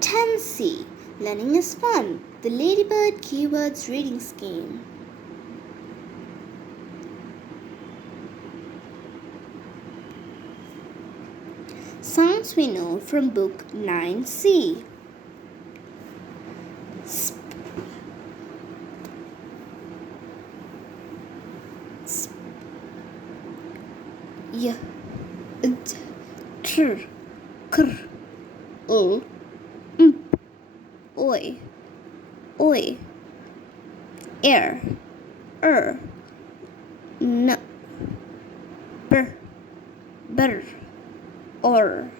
10C. Learning is fun. The Ladybird Keywords Reading Scheme. Sounds we know from Book 9C. Y, d, tr, kr, oi, air, n, br, or.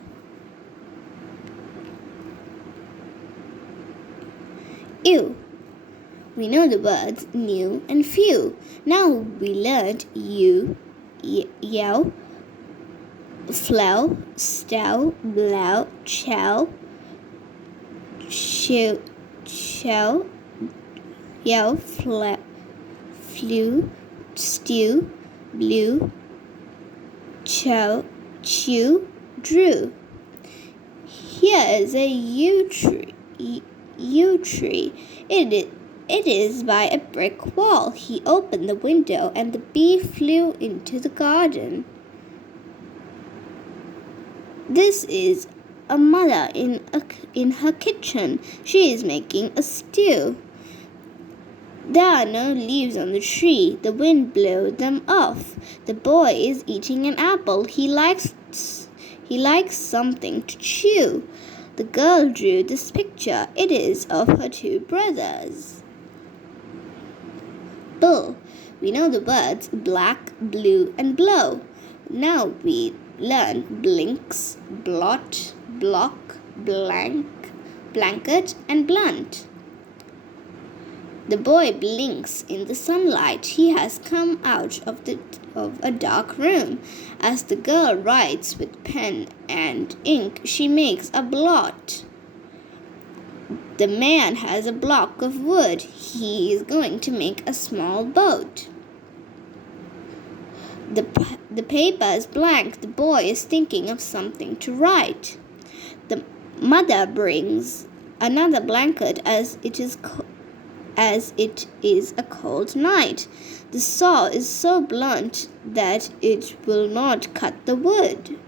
Ew. We know the words new and few. Now we learned you, yow, flow, stow, blow, chow, show, yow, flew, stew, blew, chow, chew, drew. Here is a yew tree. It is by a brick wall. He opened the window and the bee flew into the garden. This is a mother in her kitchen. She is making a stew. There are no leaves on the tree. The wind blew them off. The boy is eating an apple. He likes something to chew. The girl drew this picture. It is of her two brothers. Bull. We know the words black, blue, and blow. Now we learn blinks, blot, block, blank, blanket, and blunt. The boy blinks in the sunlight. He has come out of a dark room. As the girl writes with pen and ink, she makes a blot. The man has a block of wood. He is going to make a small boat. The paper is blank. The boy is thinking of something to write. The mother brings another blanket as it is a cold night. The saw is so blunt that it will not cut the wood.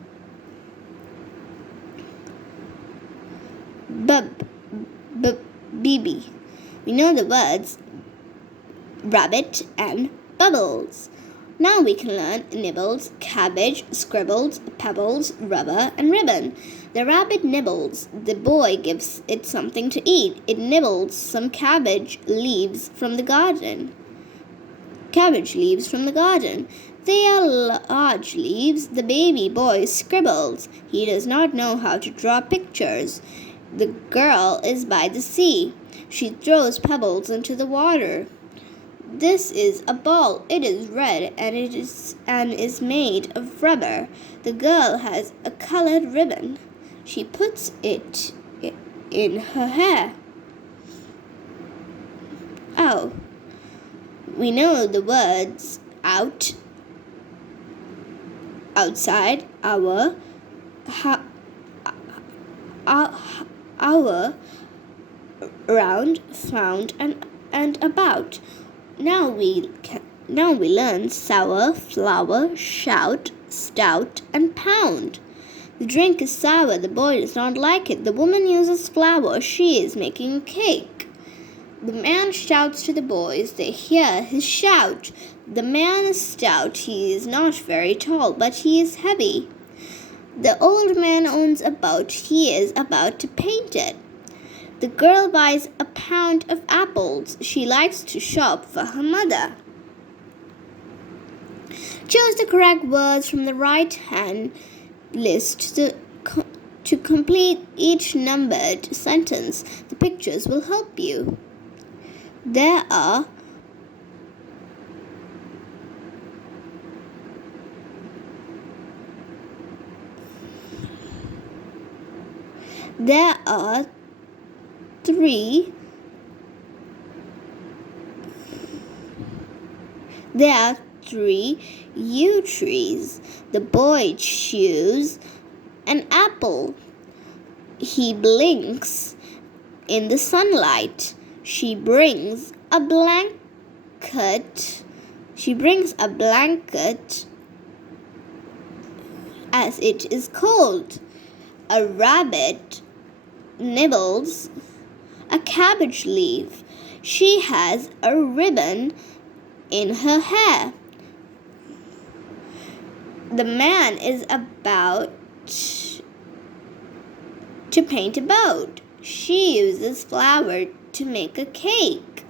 BB. We know the words rabbit and bubbles. Now we can learn nibbles, cabbage, scribbles, pebbles, rubber, and ribbon. The rabbit nibbles. The boy gives it something to eat. It nibbles some cabbage leaves from the garden. They are large leaves. The baby boy scribbles. He does not know how to draw pictures. The girl is by the sea. She throws pebbles into the water. This is a ball. It is red and is made of rubber. The girl has a colored ribbon. She puts it in her hair. Oh. We know the words out, outside, hour, round, found, and about. Now we learn sour, flour, shout, stout, and pound. The drink is sour. The boy does not like it. The woman uses flour. She is making a cake. The man shouts to the boys. They hear his shout. The man is stout. He is not very tall, but he is heavy. The old man owns a boat. He is about to paint it. The girl buys a pound of apples. She likes to shop for her mother. Choose the correct words from the right-hand list to complete each numbered sentence. The pictures will help you. There are three yew trees. The boy chews an apple. He blinks in the sunlight. She brings a blanket. As it is cold. A rabbit nibbles a cabbage leaf. She has a ribbon in her hair. The man is about to paint a boat. She uses flour to make a cake.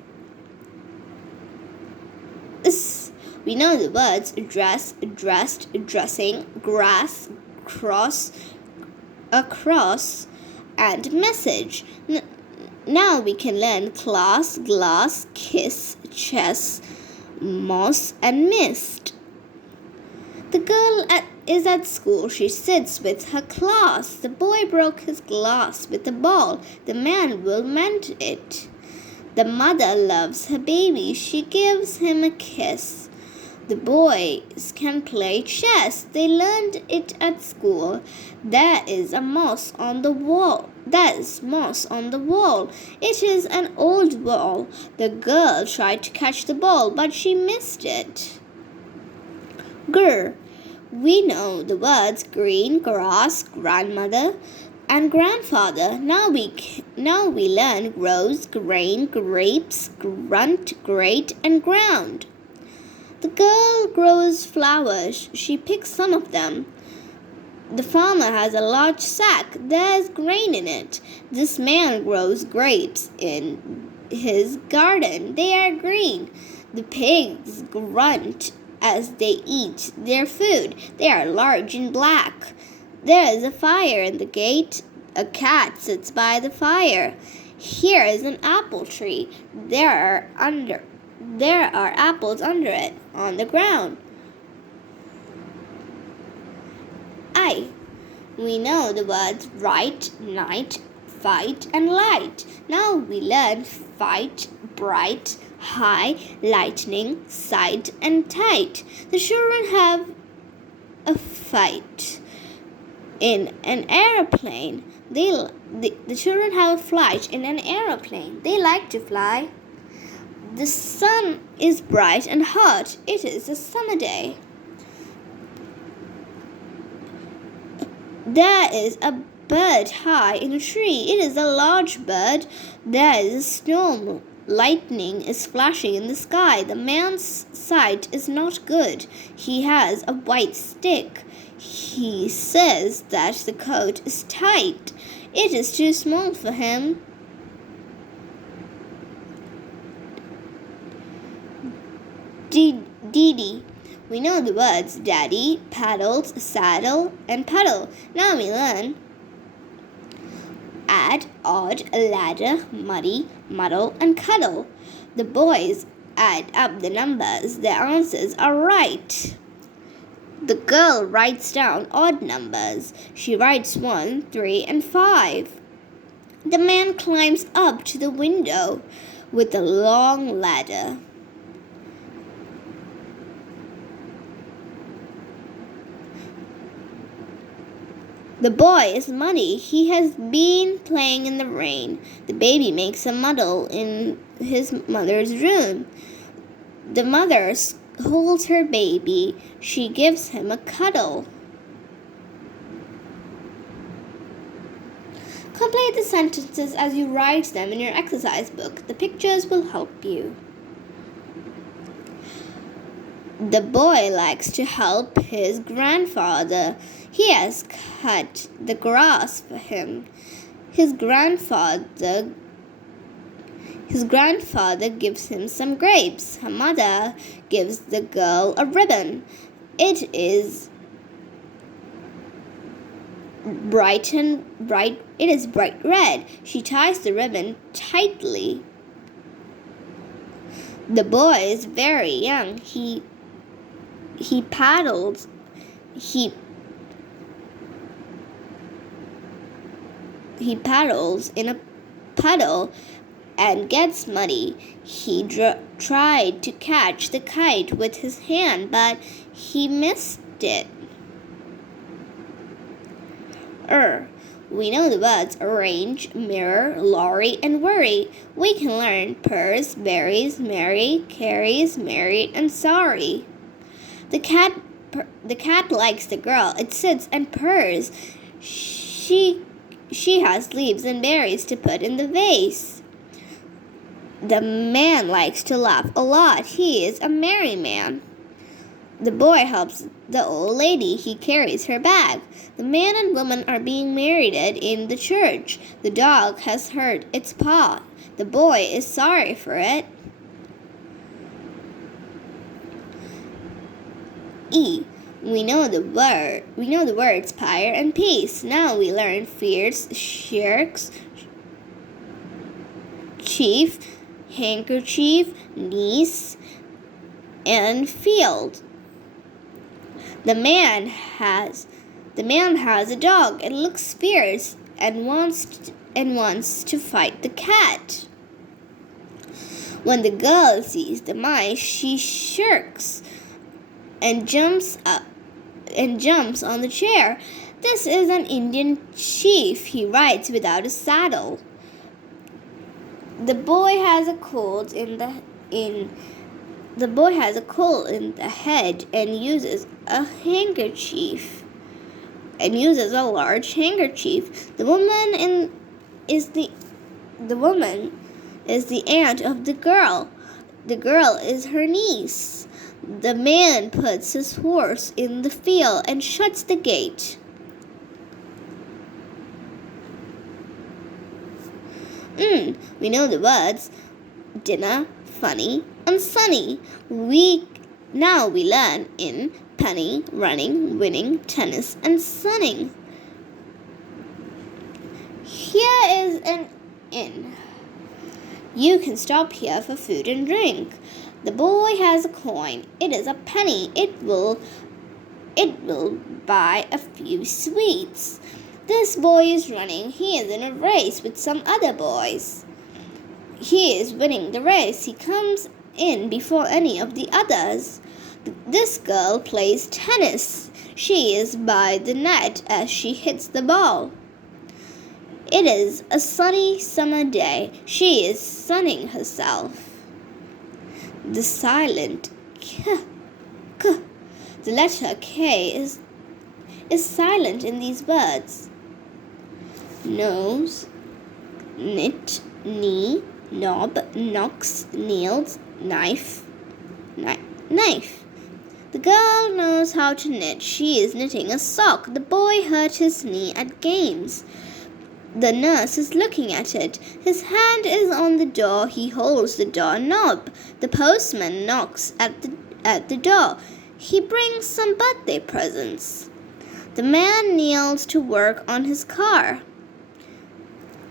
We know the words dress, dressed, dressing, grass, cross, across, and message. Now we can learn class, glass, kiss, chess, moss, and mist. The girl is at school. She sits with her class. The boy broke his glass with a ball. The man will mend it. The mother loves her baby. She gives him a kiss. The boys can play chess. They learned it at school. There is moss on the wall. It is an old wall. The girl tried to catch the ball, but she missed it. Grr. We know the words green, grass, grandmother, and grandfather. Now we learn grows, grain, grapes, grunt, grate, and ground. The girl grows flowers. She picks some of them. The farmer has a large sack. There's grain in it. This man grows grapes in his garden. They are green. The pigs grunt as they eat their food. They are large and black. There is a fire in the gate. A cat sits by the fire. Here is an apple tree. There are apples under it, on the ground. We know the words right, night, fight, and light. Now we learn fight, bright, high, lightning, sight, and tight. The children have a fight in an aeroplane. The children have a flight in an aeroplane. They like to fly. The sun is bright and hot. It is a summer day. There is a bird high in a tree. It is a large bird. There is a storm. Lightning is flashing in the sky. The man's sight is not good. He has a white stick. He says that the coat is tight. It is too small for him. Didi. We know the words daddy, paddles, saddle, and puddle. Now we learn add, odd, ladder, muddy, muddle, and cuddle. The boys add up the numbers. Their answers are right. The girl writes down odd numbers. She writes 1, 3, and 5. The man climbs up to the window with a long ladder. The boy is muddy. He has been playing in the rain. The baby makes a muddle in his mother's room. The mother holds her baby. She gives him a cuddle. Complete the sentences as you write them in your exercise book. The pictures will help you. The boy likes to help his grandfather. He has cut the grass for him. His grandfather gives him some grapes. Her mother gives the girl a ribbon. It is bright red. She ties the ribbon tightly. The boy is very young. He paddles in a puddle and gets muddy. He tried to catch the kite with his hand, but he missed it. We know the words arrange, mirror, lorry, and worry. We can learn purse, berries, merry, carries, married, and sorry. The cat likes the girl. It sits and purrs. She has leaves and berries to put in the vase. The man likes to laugh a lot. He is a merry man. The boy helps the old lady. He carries her bag. The man and woman are being married in the church. The dog has hurt its paw. The boy is sorry for it. E. We know the words pyre and peace. Now we learn fierce, shirks, chief, handkerchief, niece, and field. The man has a dog. It looks fierce and wants to fight the cat. When the girl sees the mice, she shirks and jumps on the chair. This is an Indian chief. He rides without a saddle. The boy has a cold in the head and uses a large handkerchief. The woman is the aunt of the girl. The girl is her niece. The man puts his horse in the field and shuts the gate. We know the words dinner, funny, and sunny. Now we learn in penny, running, winning, tennis, and sunning. Here is an inn. You can stop here for food and drink. The boy has a coin. It is a penny. It will buy a few sweets. This boy is running. He is in a race with some other boys. He is winning the race. He comes in before any of the others. This girl plays tennis. She is by the net as she hits the ball. It is a sunny summer day. She is sunning herself. The silent k, the letter K is silent in these words. Nose, knit, knee, knob, knocks, nails, knife. The girl knows how to knit. She is knitting a sock. The boy hurt his knee at games. The nurse is looking at it. His hand is on the door. He holds the door knob. The postman knocks at the door. He brings some birthday presents. The man kneels to work on his car.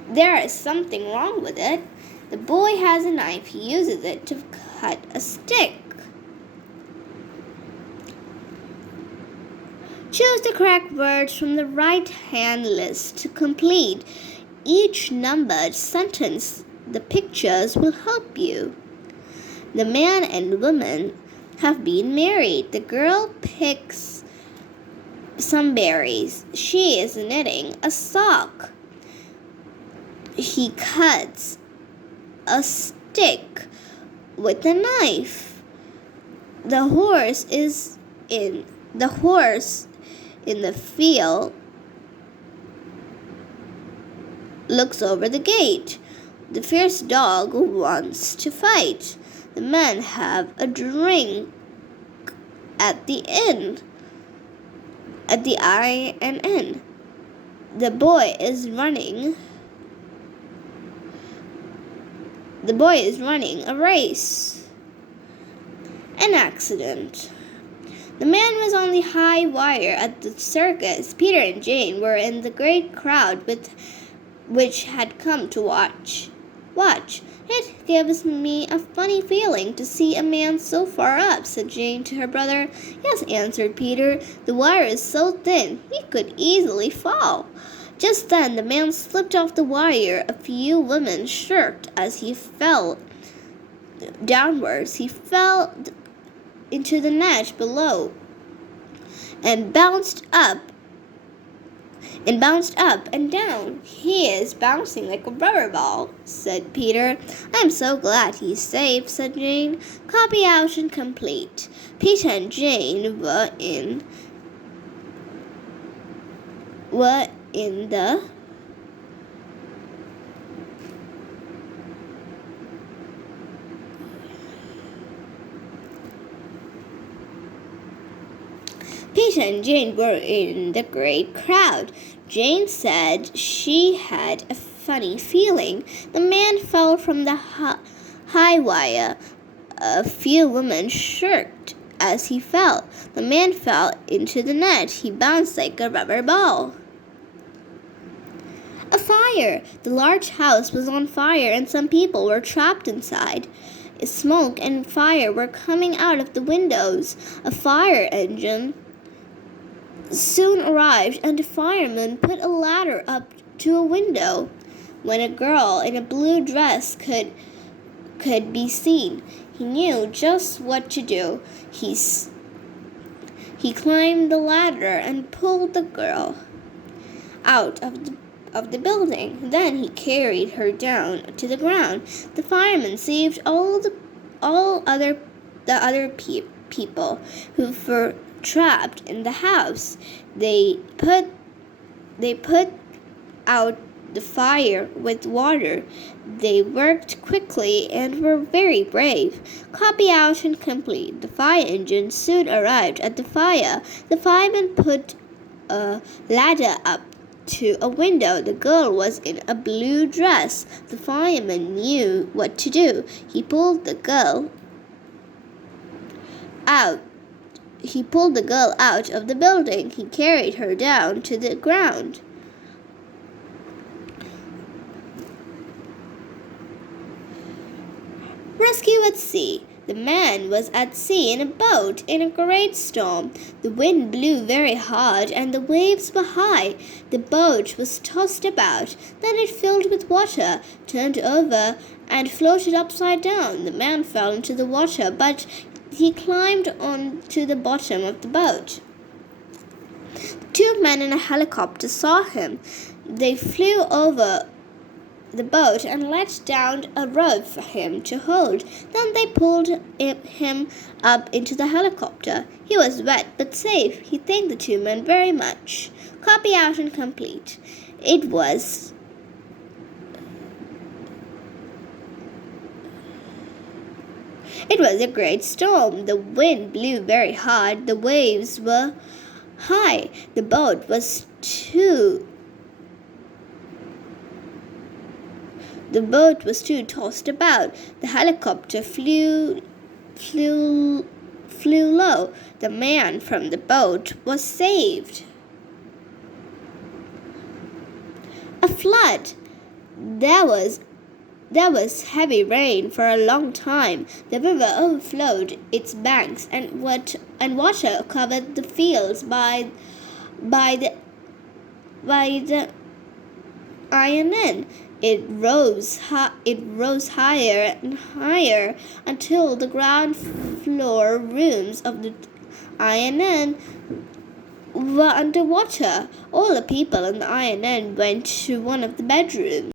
There is something wrong with it. The boy has a knife. He uses it to cut a stick. Choose the correct words from the right-hand list to complete each numbered sentence. The pictures will help you. The man and woman have been married. The girl picks some berries. She is knitting a sock. He cuts a stick with a knife. The horse in the field looks over the gate. The fierce dog wants to fight. The men have a drink at the inn. At the INN. The boy is running a race. An accident. The man was on the high wire at the circus. Peter and Jane were in the great crowd which had come to watch. It gives me a funny feeling to see a man so far up, said Jane to her brother. Yes, answered Peter. The wire is so thin, he could easily fall. Just then the man slipped off the wire. A few women shrieked as he fell downwards. He fell into the net below and bounced up and bounced up and down. "He is bouncing like a rubber ball," said Peter. "I'm so glad he's safe," said Jane. Copy out and complete. Peter and Jane were in the Peter and Jane were in the great crowd. Jane said she had a funny feeling. The man fell from the high wire. A few women shrieked as he fell. The man fell into the net. He bounced like a rubber ball. A fire! The large house was on fire and some people were trapped inside. Smoke and fire were coming out of the windows. A fire engine soon arrived and the fireman put a ladder up to a window. When a girl in a blue dress could be seen, he knew just what to do. He climbed the ladder and pulled the girl out of the building. Then he carried her down to the ground. The fireman saved the other people who were trapped in the house. They put out the fire with water. They worked quickly and were very brave. Copy out and complete. The fire engine soon arrived at the fire. The fireman put a ladder up to a window. The girl was in a blue dress. The fireman knew what to do. He pulled the girl out of the building. He carried her down to the ground. Rescue at sea. The man was at sea in a boat in a great storm. The wind blew very hard and the waves were high. The boat was tossed about. Then it filled with water, turned over, and floated upside down. The man fell into the water, but he climbed on to the bottom of the boat. Two men in a helicopter saw him. They flew over the boat and let down a rope for him to hold. Then they pulled him up into the helicopter. He was wet but safe. He thanked the two men very much. Copy out and complete. It was a great storm. The wind blew very hard. The waves were high. The boat was too tossed about. The helicopter flew low. The man from the boat was saved. A flood. There was heavy rain for a long time. The river overflowed its banks, and water covered the fields by the INN. It rose higher and higher until the ground floor rooms of the INN were underwater. All the people in the INN went to one of the bedrooms.